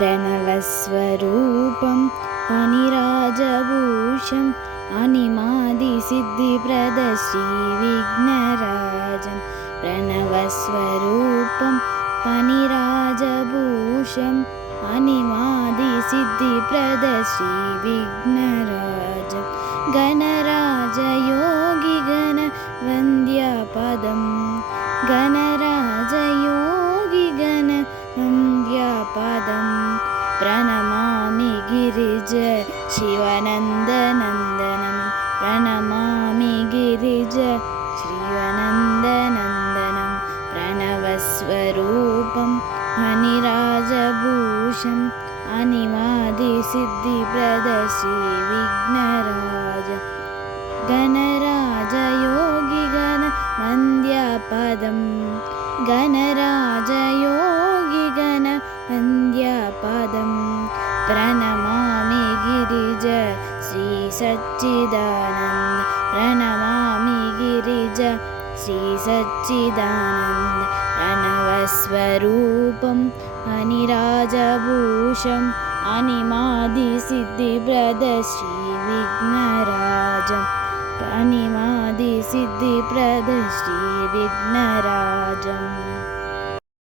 प्रणवस्वरूपं फणिराजभूषम् अनिमादिसिद्धिप्रदं श्रीविघ्नराजं प्रणवस्वरूपं फणिराजभूषम् अनिमादिसिद्धिप्रदं श्रीविघ्नराजं गणराजयोगिगणवन्द्यपदं गणराजयोगिगणवन्द्यपदं प्रणमामि गिरिज शिवनन्दनन्दनं प्रणमामि गिरिज शिवनन्दनन्दनं प्रणवस्वरूपं फणिराजभूषम् अनिमादिसिद्धिप्रदं श्रीविघ्नराजं गणराजयोगिगणवन्द्यपदं गणराजयोगिगणवन्द्यपदं प्रणमामि गिरिज श्रीसच्चिदानन्द प्रणमामि गिरिज श्रीसच्चिदानन्द प्रणवस्वरूपं फणिराजभूषम् अनिमादिसिद्धिप्रदं श्रीविघ्नराजम् अनिमादिसिद्धिप्रदं श्रीविघ्नराजम्।